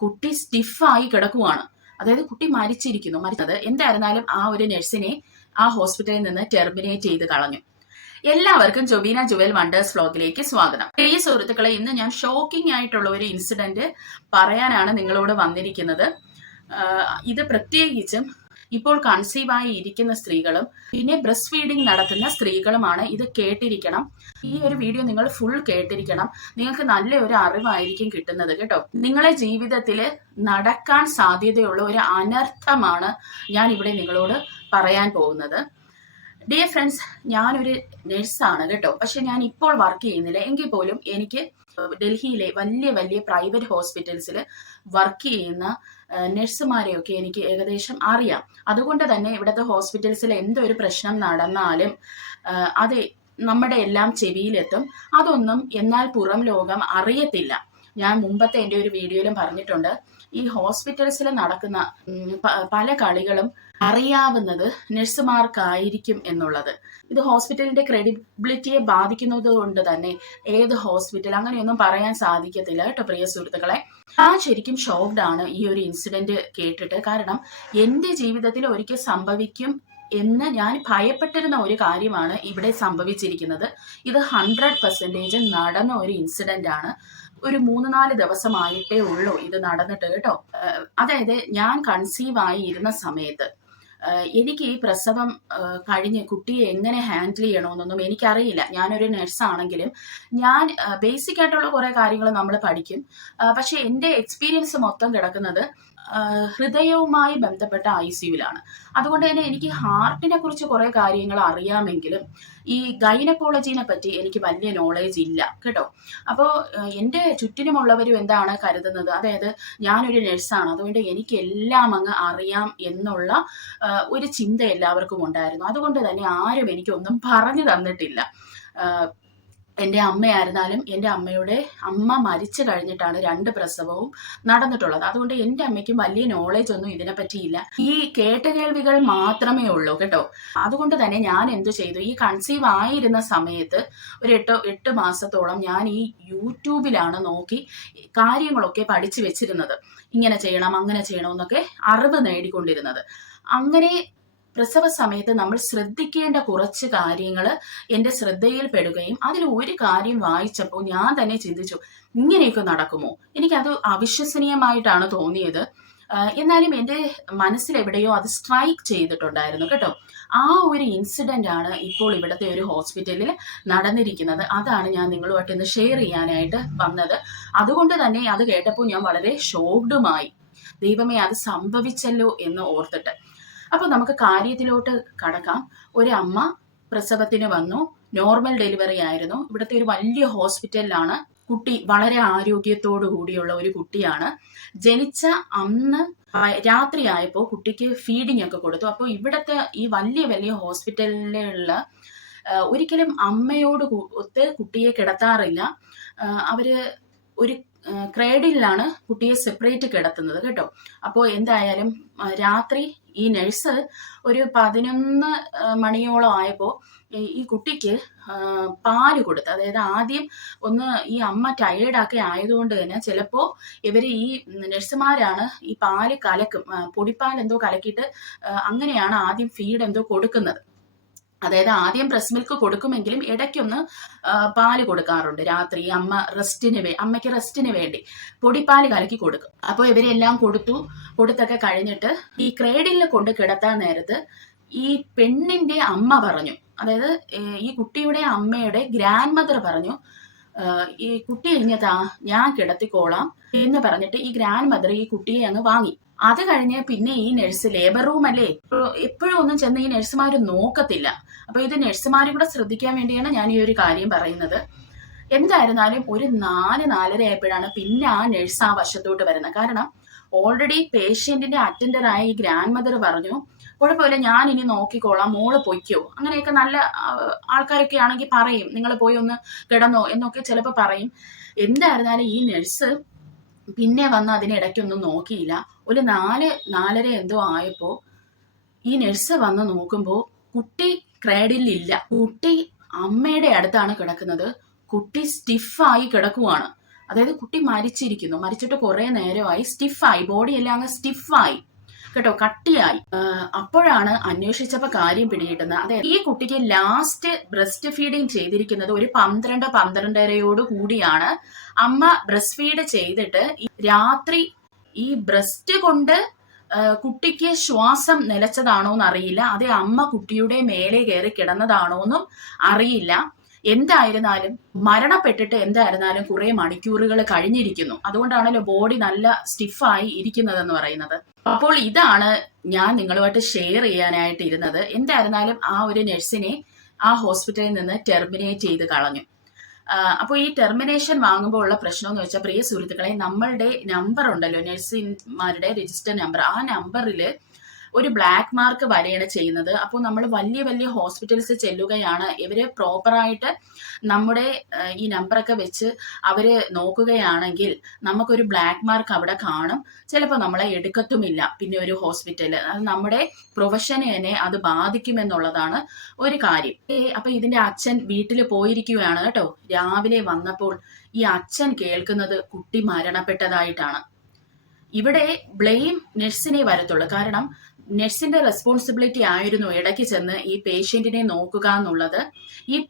കുട്ടി സ്റ്റിഫായി കിടക്കുവാണ്. അതായത് കുട്ടി മരിച്ചിരിക്കുന്നു. മരിച്ചത് എന്തായിരുന്നാലും ആ ഒരു നഴ്സിനെ ആ ഹോസ്പിറ്റലിൽ നിന്ന് ടെർമിനേറ്റ് ചെയ്ത് കളഞ്ഞു. എല്ലാവർക്കും ജൊബീന ജുവൽ വണ്ടേഴ്സ് വ്ലോഗിലേക്ക് സ്വാഗതം. പ്രിയ സുഹൃത്തുക്കളെ ഇന്ന് ഞാൻ ഷോക്കിംഗ് ആയിട്ടുള്ള ഒരു ഇൻസിഡന്റ് പറയാനാണ് നിങ്ങളോട് വന്നിരിക്കുന്നത്. ഇത് പ്രത്യേകിച്ചും ഇപ്പോൾ കൺസീവായി ഇരിക്കുന്ന സ്ത്രീകളും പിന്നെ ബ്രസ്റ്റ് ഫീഡിംഗ് നടത്തുന്ന സ്ത്രീകളുമാണ് ഇത് കേട്ടിരിക്കണം. ഈ ഒരു വീഡിയോ നിങ്ങൾ ഫുൾ കേട്ടിരിക്കണം. നിങ്ങൾക്ക് നല്ല ഒരു അറിവായിരിക്കും കിട്ടുന്നത് കേട്ടോ. നിങ്ങളെ ജീവിതത്തിൽ നടക്കാൻ സാധ്യതയുള്ള ഒരു അനർത്ഥമാണ് ഞാൻ ഇവിടെ നിങ്ങളോട് പറയാൻ പോകുന്നത്. ഡിയർ ഫ്രണ്ട്സ് ഞാനൊരു നഴ്സാണ് കേട്ടോ. പക്ഷെ ഞാൻ ഇപ്പോൾ വർക്ക് ചെയ്യുന്നില്ല. എങ്കിൽ പോലും എനിക്ക് ഡൽഹിയിലെ വലിയ വലിയ പ്രൈവറ്റ് ഹോസ്പിറ്റൽസിൽ വർക്ക് ചെയ്യുന്ന നഴ്സുമാരെയൊക്കെ എനിക്ക് ഏകദേശം അറിയാം. അതുകൊണ്ട് തന്നെ ഇവിടുത്തെ ഹോസ്പിറ്റൽസിൽ എന്തൊരു പ്രശ്നം നടന്നാലും അത് നമ്മുടെ എല്ലാം ചെവിയിലെത്തും. അതൊന്നും എന്നാൽ പുറം ലോകം അറിയത്തില്ല. ഞാൻ മുമ്പത്തെ എന്റെ ഒരു വീഡിയോയിലും പറഞ്ഞിട്ടുണ്ട്. ഈ ഹോസ്പിറ്റൽസിൽ നടക്കുന്ന പല കളികളും അറിയാവുന്നത് നഴ്സുമാർക്കായിരിക്കും എന്നുള്ളത്. ഇത് ഹോസ്പിറ്റലിന്റെ ക്രെഡിബിലിറ്റിയെ ബാധിക്കുന്നത് കൊണ്ട് തന്നെ ഏത് ഹോസ്പിറ്റൽ അങ്ങനെയൊന്നും പറയാൻ സാധിക്കത്തില്ല കേട്ടോ പ്രിയ സുഹൃത്തുക്കളെ. ഞാൻ ശരിക്കും ഷോക്ഡ് ആണ് ഈ ഒരു ഇൻസിഡന്റ് കേട്ടിട്ട്. കാരണം എന്റെ ജീവിതത്തിൽ ഒരിക്കൽ സംഭവിക്കും എന്ന് ഞാൻ ഭയപ്പെട്ടിരുന്ന ഒരു കാര്യമാണ് ഇവിടെ സംഭവിച്ചിരിക്കുന്നത്. ഇത് ഹൺഡ്രഡ് പെർസെന്റേജ് നടന്ന ഒരു ഇൻസിഡന്റ് ആണ്. ഒരു മൂന്ന് നാല് ദിവസമായിട്ടേ ഉള്ളൂ ഇത് നടന്നിട്ട് കേട്ടോ. അതായത് ഞാൻ കൺസീവ് ആയി ഇരുന്ന സമയത്ത് എനിക്ക് ഈ പ്രസവം കഴിഞ്ഞ് കുട്ടിയെ എങ്ങനെ ഹാൻഡിൽ ചെയ്യണമെന്നൊന്നും എനിക്കറിയില്ല. ഞാനൊരു നഴ്സാണെങ്കിലും ഞാൻ ബേസിക് ആയിട്ടുള്ള കുറേ കാര്യങ്ങൾ നമ്മൾ പഠിക്കും. പക്ഷെ എന്റെ എക്സ്പീരിയൻസ് മൊത്തം കിടക്കുന്നത് ഹൃദയവുമായി ബന്ധപ്പെട്ട ഐ സിയുലാണ് അതുകൊണ്ട് തന്നെ എനിക്ക് ഹാർട്ടിനെ കുറിച്ച് കുറെ കാര്യങ്ങൾ അറിയാമെങ്കിലും ഈ ഗൈനക്കോളജിനെ പറ്റി എനിക്ക് വലിയ നോളേജ് ഇല്ല കേട്ടോ. അപ്പോൾ എന്റെ ചുറ്റിനുമുള്ളവരും എന്താണ് കരുതുന്നത്? അതായത് ഞാനൊരു നഴ്സാണ് അതുകൊണ്ട് എനിക്ക് എല്ലാം അങ്ങ് അറിയാം എന്നുള്ള ഒരു ചിന്ത എല്ലാവർക്കും ഉണ്ടായിരുന്നു. അതുകൊണ്ട് തന്നെ ആരും എനിക്കൊന്നും പറഞ്ഞു തന്നിട്ടില്ല. എന്റെ അമ്മയായിരുന്നാലും എന്റെ അമ്മയുടെ അമ്മ മരിച്ചു കഴിഞ്ഞിട്ടാണ് രണ്ട് പ്രസവവും നടന്നിട്ടുള്ളത്. അതുകൊണ്ട് എന്റെ അമ്മയ്ക്കും വലിയ നോളേജ് ഒന്നും ഇതിനെപ്പറ്റിയില്ല. ഈ കേട്ടുകേൾവികൾ മാത്രമേ ഉള്ളൂ കേട്ടോ. അതുകൊണ്ട് തന്നെ ഞാൻ എന്തു ചെയ്തു? ഈ കൺസീവ് ആയിരുന്ന സമയത്ത് ഒരു എട്ടോ എട്ട് മാസത്തോളം ഞാൻ ഈ യൂട്യൂബിലാണ് നോക്കി കാര്യങ്ങളൊക്കെ പഠിച്ചു വെച്ചിരുന്നത്. ഇങ്ങനെ ചെയ്യണം അങ്ങനെ ചെയ്യണം എന്നൊക്കെ അറിവ് നേടിക്കൊണ്ടിരുന്നത്. അങ്ങനെ പ്രസവ സമയത്ത് നമ്മൾ ശ്രദ്ധിക്കേണ്ട കുറച്ച് കാര്യങ്ങൾ എന്റെ ശ്രദ്ധയിൽപ്പെടുകയും അതിൽ ഒരു കാര്യം വായിച്ചപ്പോൾ ഞാൻ തന്നെ ചിന്തിച്ചു ഇങ്ങനെയൊക്കെ നടക്കുമോ? എനിക്കത് അവിശ്വസനീയമായിട്ടാണ് തോന്നിയത്. എന്നാലും എന്റെ മനസ്സിൽ എവിടെയോ അത് സ്ട്രൈക്ക് ചെയ്തിട്ടുണ്ടായിരുന്നു കേട്ടോ. ആ ഒരു ഇൻസിഡന്റ് ആണ് ഇപ്പോൾ ഇവിടുത്തെ ഒരു ഹോസ്പിറ്റലിൽ നടന്നിരിക്കുന്നത്. അതാണ് ഞാൻ നിങ്ങളുമായിട്ട് ഇന്ന് ഷെയർ ചെയ്യാനായിട്ട് വന്നത്. അതുകൊണ്ട് തന്നെ അത് കേട്ടപ്പോൾ ഞാൻ വളരെ ഷോക്ഡുമായി ദൈവമേ അത് സംഭവിച്ചല്ലോ എന്ന് ഓർത്തിട്ട്. അപ്പോൾ നമുക്ക് കാര്യത്തിലോട്ട് കടക്കാം. ഒരു അമ്മ പ്രസവത്തിന് വന്നു. നോർമൽ ഡെലിവറി ആയിരുന്നു. ഇവിടുത്തെ ഒരു വലിയ ഹോസ്പിറ്റലിലാണ് കുട്ടി വളരെ ആരോഗ്യത്തോടു കൂടിയുള്ള ഒരു കുട്ടിയാണ്. ജനിച്ച അന്ന് രാത്രി രാത്രിയായപ്പോൾ കുട്ടിക്ക് ഫീഡിംഗ് ഒക്കെ കൊടുത്തു. അപ്പോൾ ഇവിടുത്തെ ഈ വലിയ വലിയ ഹോസ്പിറ്റലിലുള്ള ഒരിക്കലും അമ്മയോട് ഒത്ത് കുട്ടിയെ കിടത്താറില്ല. അവർ ഒരു ക്രേഡിലാണ് കുട്ടിയെ സെപ്പറേറ്റ് കിടത്തുന്നത് കേട്ടോ. അപ്പോൾ എന്തായാലും രാത്രി ഈ നഴ്സ് ഒരു പതിനൊന്ന് മണിയോളം ആയപ്പോൾ ഈ കുട്ടിക്ക് പാൽ കൊടുത്ത് അതായത് ആദ്യം ഒന്ന് ഈ അമ്മ ടയേർഡൊക്കെ ആയതുകൊണ്ട് തന്നെ ചിലപ്പോൾ ഇവർ ഈ നഴ്സുമാരാണ് ഈ പാൽ കലക്കും പൊടിപ്പാൽ എന്തോ കലക്കിയിട്ട് അങ്ങനെയാണ് ആദ്യം ഫീഡ് എന്തോ കൊടുക്കുന്നത്. അതായത് ആദ്യം ബ്രസ്റ്റ് മിൽക്ക് കൊടുക്കുമെങ്കിലും ഇടയ്ക്കൊന്ന് പാൽ കൊടുക്കാറുണ്ട്. രാത്രി അമ്മ റെസ്റ്റിന് വേ അമ്മയ്ക്ക് റെസ്റ്റിന് വേണ്ടി പൊടിപ്പാൽ കലക്കി കൊടുക്കും. അപ്പോൾ ഇവരെല്ലാം കൊടുത്തു. കൊടുത്തൊക്കെ കഴിഞ്ഞിട്ട് ഈ ക്രേഡിൽ കൊണ്ട് കിടത്താൻ നേരത്ത് ഈ പെണ്ണിന്റെ അമ്മ പറഞ്ഞു. അതായത് ഈ കുട്ടിയുടെ അമ്മയുടെ ഗ്രാൻഡ് മദർ പറഞ്ഞു ഈ കുട്ടി കഴിഞ്ഞതാ ഞാൻ കിടത്തിക്കോളാം എന്ന് പറഞ്ഞിട്ട് ഈ ഗ്രാൻഡ് മദർ ഈ കുട്ടിയെ അങ്ങ് വാങ്ങി. അത് കഴിഞ്ഞ് പിന്നെ ഈ നഴ്സ് ലേബർ റൂം അല്ലേ? എപ്പോഴും ഒന്നും ചെന്ന് ഈ നഴ്സുമാർ നോക്കത്തില്ല. അപ്പൊ ഇത് നഴ്സുമാരും കൂടെ ശ്രദ്ധിക്കാൻ വേണ്ടിയാണ് ഞാൻ ഈ ഒരു കാര്യം പറയുന്നത്. എന്തായിരുന്നാലും ഒരു നാല് നാലര ആയപ്പോഴാണ് പിന്നെ ആ നഴ്സ് ആ വശത്തോട്ട് വരുന്നത്. കാരണം ഓൾറെഡി പേഷ്യന്റിന്റെ അറ്റൻഡർ ആയ ഈ ഗ്രാൻഡ് മദർ പറഞ്ഞു കുഴപ്പമില്ല ഞാൻ ഇനി നോക്കിക്കോളാം മോൾ പൊയ്ക്കോ. അങ്ങനെയൊക്കെ നല്ല ആൾക്കാരൊക്കെ ആണെങ്കിൽ പറയും നിങ്ങൾ പോയി ഒന്ന് കിടന്നോ എന്നൊക്കെ ചിലപ്പോൾ പറയും. എന്തായിരുന്നാലും ഈ നഴ്സ് പിന്നെ വന്ന് അതിനിടയ്ക്കൊന്നും നോക്കിയില്ല. ഒരു നാല് നാലര എന്തോ ആയപ്പോൾ ഈ നഴ്സ് വന്ന് നോക്കുമ്പോൾ കുട്ടി ക്രേഡിലില്ല കുട്ടി അമ്മയുടെ അടുത്താണ് കിടക്കുന്നത്. കുട്ടി സ്റ്റിഫായി കിടക്കുവാണ്. അതായത് കുട്ടി മരിച്ചിരിക്കുന്നു. മരിച്ചിട്ട് കുറെ നേരമായി സ്റ്റിഫായി ബോഡി എല്ലാം അങ്ങ് സ്റ്റിഫായി കേട്ടോ കട്ടിയായി. അപ്പോഴാണ് അന്വേഷിച്ചപ്പോ കാര്യം പിടികിട്ടുന്നത്. അതെ ഈ കുട്ടിക്ക് ലാസ്റ്റ് ബ്രസ്റ്റ് ഫീഡിങ് ചെയ്തിരിക്കുന്നത് ഒരു പന്ത്രണ്ട് പന്ത്രണ്ടരയോട് കൂടിയാണ്. അമ്മ ബ്രസ്റ്റ് ഫീഡ് ചെയ്തിട്ട് രാത്രി ഈ ബ്രസ്റ്റ് കൊണ്ട് കുട്ടിക്ക് ശ്വാസം നിലച്ചതാണോ എന്ന് അറിയില്ല. അതേ അമ്മ കുട്ടിയുടെ മേലെ കയറി കിടന്നതാണോ എന്നും അറിയില്ല. എന്തായിരുന്നാലും മരണപ്പെട്ടിട്ട് എന്തായിരുന്നാലും കുറെ മണിക്കൂറുകൾ കഴിഞ്ഞിരിക്കുന്നു. അതുകൊണ്ടാണല്ലോ ബോഡി നല്ല സ്റ്റിഫായി ഇരിക്കുന്നതെന്ന് പറയുന്നത്. അപ്പോൾ ഇതാണ് ഞാൻ നിങ്ങളുമായിട്ട് ഷെയർ ചെയ്യാനായിട്ട് ഇരുന്നത്. എന്തായിരുന്നാലും ആ ഒരു നഴ്സിനെ ആ ഹോസ്പിറ്റലിൽ നിന്ന് ടെർമിനേറ്റ് ചെയ്ത് കളഞ്ഞു. അപ്പോൾ ഈ ടെർമിനേഷൻ വാങ്ങുമ്പോൾ ഉള്ള പ്രശ്നം എന്ന് വെച്ചാൽ പ്രിയ സുഹൃത്തുക്കളെ നമ്മളുടെ നമ്പർ ഉണ്ടല്ലോ നഴ്സുമാരുടെ രജിസ്റ്റർ നമ്പർ ആ നമ്പറിൽ ഒരു ബ്ലാക്ക് മാർക്ക് വരെയാണ് ചെയ്യുന്നത്. അപ്പോൾ നമ്മൾ വലിയ വലിയ ഹോസ്പിറ്റൽസ് ചെല്ലുകയാണ്. ഇവർ പ്രോപ്പറായിട്ട് നമ്മുടെ ഈ നമ്പറൊക്കെ വെച്ച് അവർ നോക്കുകയാണെങ്കിൽ നമുക്കൊരു ബ്ലാക്ക് മാർക്ക് അവിടെ കാണും. ചിലപ്പോൾ നമ്മളെ എടുക്കത്തുമില്ല. പിന്നെ ഒരു ഹോസ്പിറ്റൽ അത് നമ്മുടെ പ്രൊഫഷനെ തന്നെ അത് ബാധിക്കുമെന്നുള്ളതാണ് ഒരു കാര്യം. അപ്പൊ ഇതിന്റെ അച്ഛൻ വീട്ടിൽ പോയിരിക്കുകയാണ് കേട്ടോ. രാവിലെ വന്നപ്പോൾ ഈ അച്ഛൻ കേൾക്കുന്നത് കുട്ടി മരണപ്പെട്ടതായിട്ടാണ്. ഇവിടെ ബ്ലെയിം നഴ്സിനെ വരത്തുള്ളൂ. കാരണം നഴ്സിന്റെ റെസ്പോൺസിബിലിറ്റി ആയിരുന്നു ഇടയ്ക്ക് ചെന്ന് ഈ പേഷ്യന്റിനെ നോക്കുക എന്നുള്ളത്. ഈ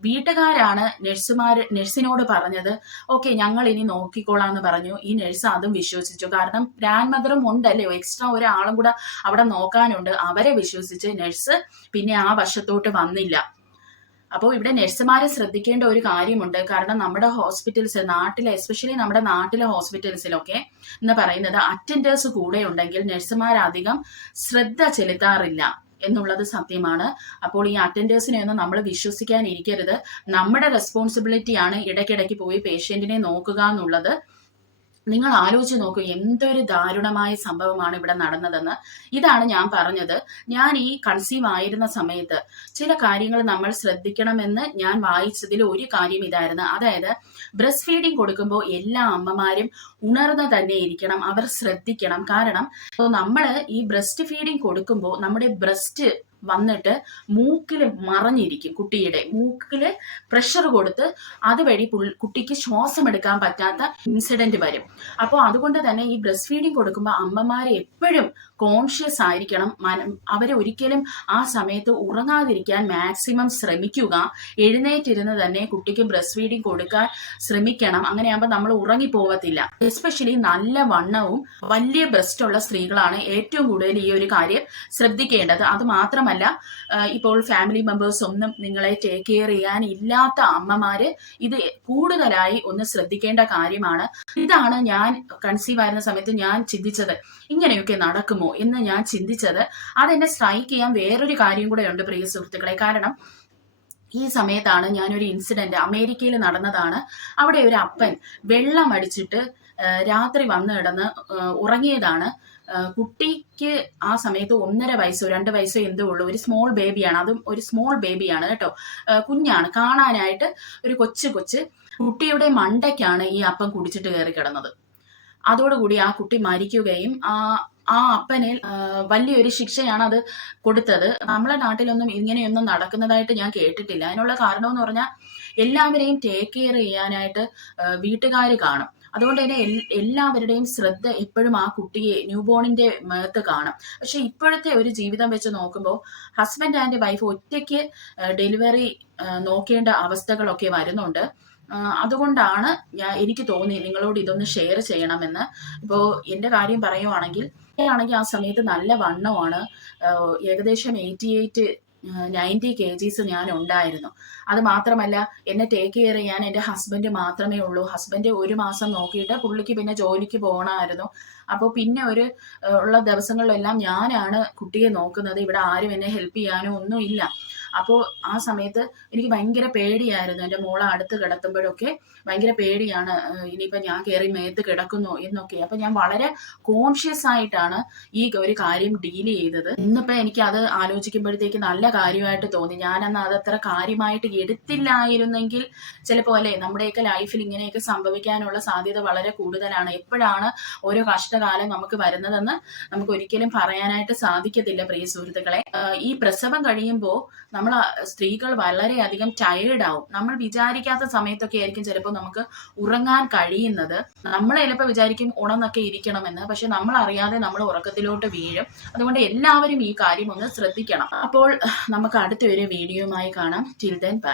വീട്ടുകാരാണ് നഴ്സുമാർ നഴ്സിനോട് പറഞ്ഞത് ഓക്കെ ഞങ്ങൾ ഇനി നോക്കിക്കോളാം എന്ന് പറഞ്ഞു. ഈ നഴ്സ് അതും വിശ്വസിച്ചു. കാരണം ഗ്രാൻഡ് മദറും ഉണ്ടല്ലോ. എക്സ്ട്രാ ഒരാളും കൂടെ അവിടെ നോക്കാനുണ്ട്. അവരെ വിശ്വസിച്ച് നഴ്സ് പിന്നെ ആ വശത്തോട്ട് വന്നില്ല. അപ്പോൾ ഇവിടെ നഴ്സുമാരെ ശ്രദ്ധിക്കേണ്ട ഒരു കാര്യമുണ്ട്. കാരണം നമ്മുടെ ഹോസ്പിറ്റൽസ് നാട്ടിലെ എസ്പെഷ്യലി നമ്മുടെ നാട്ടിലെ ഹോസ്പിറ്റൽസിലൊക്കെ എന്ന് പറയുന്നത് അറ്റൻഡേഴ്സ് കൂടെ ഉണ്ടെങ്കിൽ നഴ്സുമാർ അധികം ശ്രദ്ധ ചെലുത്താറില്ല എന്നുള്ളത് സത്യമാണ്. അപ്പോൾ ഈ അറ്റൻഡേഴ്സിനെ ഒന്നും നമ്മൾ വിശ്വസിക്കാനിരിക്കരുത്. നമ്മുടെ റെസ്പോൺസിബിലിറ്റിയാണ് ഇടയ്ക്കിടയ്ക്ക് പോയി പേഷ്യന്റിനെ നോക്കുക എന്നുള്ളത്. നിങ്ങൾ ആലോചിച്ച് നോക്കൂ എന്തൊരു ദാരുണമായ സംഭവമാണ് ഇവിടെ നടന്നതെന്ന്. ഇതാണ് ഞാൻ പറഞ്ഞത്. ഞാൻ ഈ കൺസീവ് ആയിരുന്ന സമയത്ത് ചില കാര്യങ്ങൾ നമ്മൾ ശ്രദ്ധിക്കണമെന്ന് ഞാൻ വായിച്ചതിൽ ഒരു കാര്യം ഇതായിരുന്നു. അതായത് ബ്രസ്റ്റ് ഫീഡിങ് കൊടുക്കുമ്പോൾ എല്ലാ അമ്മമാരും ഉണർന്ന് തന്നെ ഇരിക്കണം അവർ ശ്രദ്ധിക്കണം. കാരണം നമ്മൾ ഈ ബ്രസ്റ്റ് ഫീഡിങ് കൊടുക്കുമ്പോൾ നമ്മുടെ ബ്രസ്റ്റ് വന്നിട്ട് മൂക്കിൽ മറഞ്ഞിരിക്കും കുട്ടിയുടെ. മൂക്കിൽ പ്രഷർ കൊടുത്ത് അതുവഴി കുട്ടിക്ക് ശ്വാസം എടുക്കാൻ പറ്റാത്ത ഇൻസിഡന്റ് വരും. അപ്പോൾ അതുകൊണ്ട് തന്നെ ഈ ബ്രസ്റ്റ് ഫീഡിങ് കൊടുക്കുമ്പോൾ അമ്മമാരെ എപ്പോഴും കോൺഷ്യസ് ആയിരിക്കണം. അവരെ ഒരിക്കലും ആ സമയത്ത് ഉറങ്ങാതിരിക്കാൻ മാക്സിമം ശ്രമിക്കുക. എഴുന്നേറ്റിരുന്ന് തന്നെ കുട്ടിക്ക് ബ്രസ്റ്റ് ഫീഡിങ് കൊടുക്കാൻ ശ്രമിക്കണം. അങ്ങനെയാകുമ്പോൾ നമ്മൾ ഉറങ്ങിപ്പോവത്തില്ല. എസ്പെഷ്യലി നല്ല വണ്ണവും വലിയ ബ്രസ്റ്റ് ഉള്ള സ്ത്രീകളാണ് ഏറ്റവും കൂടുതൽ ഈ ഒരു കാര്യം ശ്രദ്ധിക്കേണ്ടത്. അത് മാത്രമല്ല ആ, ഇപ്പോൾ ഫാമിലി മെമ്പേഴ്സ് ഒന്നും നിങ്ങളെ ടേക്ക് കെയർ ചെയ്യാൻ ഇല്ലാത്ത അമ്മമാര് ഇത് കൂടുതലായി ഒന്ന് ശ്രദ്ധിക്കേണ്ട കാര്യമാണ്. ഇതാണ് ഞാൻ കൺസീവ് ആയിരുന്ന സമയത്ത് ഞാൻ ചിന്തിച്ചത്. ഇങ്ങനെയൊക്കെ നടക്കുമോ എന്ന് ഞാൻ ചിന്തിച്ചത്. അതെന്നെ സ്ട്രൈക്ക് ചെയ്യാൻ വേറൊരു കാര്യം കൂടെ ഉണ്ട് പ്രിയ സുഹൃത്തുക്കളെ. കാരണം ഈ സമയത്താണ് ഞാനൊരു ഇൻസിഡന്റ് അമേരിക്കയിൽ നടന്നതാണ്. അവിടെ ഒരു അപ്പൻ വെള്ളം അടിച്ചിട്ട് രാത്രി വന്നു കിടന്ന് ഉറങ്ങിയതാണ്. കുട്ടിക്ക് ആ സമയത്ത് ഒന്നര വയസ്സോ രണ്ട് വയസ്സോ എന്തോ ഉള്ളൂ. ഒരു സ്മോൾ ബേബിയാണ് അതും ഒരു സ്മോൾ ബേബിയാണ് കേട്ടോ. കുഞ്ഞാണ്. കാണാനായിട്ട് ഒരു കൊച്ചു കൊച്ച് കുട്ടിയുടെ മണ്ടയ്ക്കാണ് ഈ അപ്പം കുടിച്ചിട്ട് കയറി കിടന്നത്. അതോടുകൂടി ആ കുട്ടി മരിക്കുകയും ആ ആ അപ്പനെ വലിയൊരു ശിക്ഷയാണ് അത് കൊടുത്തത്. നമ്മളെ നാട്ടിലൊന്നും ഇങ്ങനെയൊന്നും നടക്കുന്നതായിട്ട് ഞാൻ കേട്ടിട്ടില്ല. അതിനുള്ള കാരണം എന്ന് പറഞ്ഞാൽ എല്ലാവരെയും ടേക്ക് കെയർ ചെയ്യാനായിട്ട് വീട്ടുകാർ കാണും. അതുകൊണ്ട് തന്നെ എല്ലാവരുടെയും ശ്രദ്ധ എപ്പോഴും ആ കുട്ടിയെ ന്യൂ ന്യൂബോണിന്റെ മേത്ത് കാണും. പക്ഷെ ഇപ്പോഴത്തെ ഒരു ജീവിതം വെച്ച് നോക്കുമ്പോൾ ഹസ്ബൻഡ് ആൻഡ് വൈഫ് ഒറ്റയ്ക്ക് ഡെലിവറി നോക്കേണ്ട അവസ്ഥകളൊക്കെ വരുന്നുണ്ട്. അതുകൊണ്ടാണ് ഞാൻ എനിക്ക് തോന്നി നിങ്ങളോട് ഇതൊന്ന് ഷെയർ ചെയ്യണമെന്ന്. ഇപ്പോൾ എന്റെ കാര്യം പറയുവാണെങ്കിൽ ആണെങ്കിൽ ആ സമയത്ത് നല്ല വണ്ണമാണ്. ഏകദേശം eighty eight ninety K Gs ഞാൻ ഉണ്ടായിരുന്നു അത് മാത്രമല്ല എന്നെ ടേക്ക് കെയർ ചെയ്യാൻ എന്റെ ഹസ്ബൻഡ് മാത്രമേ ഉള്ളൂ. ഹസ്ബൻഡ് ഒരു മാസം നോക്കിയിട്ട് പുള്ളിക്ക് പിന്നെ ജോലിക്ക് പോകണമായിരുന്നു അപ്പോൾ പിന്നെ ഒരു ഉള്ള ദിവസങ്ങളിലെല്ലാം ഞാനാണ് കുട്ടിയെ നോക്കുന്നത്. ഇവിടെ ആരും എന്നെ ഹെൽപ്പ് ചെയ്യാനോ ഒന്നും ഇല്ല അപ്പോൾ ആ സമയത്ത് എനിക്ക് ഭയങ്കര പേടിയായിരുന്നു. എന്റെ മോളെ അടുത്ത് കിടത്തുമ്പോഴൊക്കെ ഭയങ്കര പേടിയാണ് ഇനിയിപ്പോൾ ഞാൻ കയറി മേത്ത് കിടക്കുന്നു എന്നൊക്കെ. അപ്പം ഞാൻ വളരെ കോൺഷ്യസ് ആയിട്ടാണ് ഈ ഒരു കാര്യം ഡീൽ ചെയ്തത്. ഇന്നിപ്പോൾ എനിക്ക് അത് ആലോചിക്കുമ്പോഴത്തേക്ക് നല്ല കാര്യമായിട്ട് തോന്നി. ഞാനന്ന് അതത്ര കാര്യമായിട്ട് എടുത്തില്ലായിരുന്നെങ്കിൽ ചിലപ്പോൾ അല്ലേ നമ്മുടെയൊക്കെ ലൈഫിൽ ഇങ്ങനെയൊക്കെ സംഭവിക്കാനുള്ള സാധ്യത വളരെ കൂടുതലാണ്. എപ്പോഴാണ് ഓരോ കഷ്ടകാലം നമുക്ക് വരുന്നതെന്ന് നമുക്ക് ഒരിക്കലും പറയാനായിട്ട് സാധിക്കത്തില്ല പ്രിയ സുഹൃത്തുക്കളെ. ഈ പ്രസവം കഴിയുമ്പോൾ നമ്മൾ സ്ത്രീകൾ വളരെയധികം ടയേർഡ് ആവും. നമ്മൾ വിചാരിക്കാത്ത സമയത്തൊക്കെ ആയിരിക്കും ചിലപ്പോൾ നമുക്ക് ഉറങ്ങാൻ കഴിയുന്നത്. നമ്മൾ ചിലപ്പോൾ വിചാരിക്കും ഉണന്നൊക്കെ ഇരിക്കണമെന്ന് പക്ഷെ നമ്മൾ അറിയാതെ നമ്മൾ ഉറക്കത്തിലോട്ട് വീഴും. അതുകൊണ്ട് എല്ലാവരും ഈ കാര്യം ഒന്ന് ശ്രദ്ധിക്കണം. അപ്പോൾ നമുക്ക് അടുത്തൊരു വീഡിയോയുമായി കാണാം. Till then bye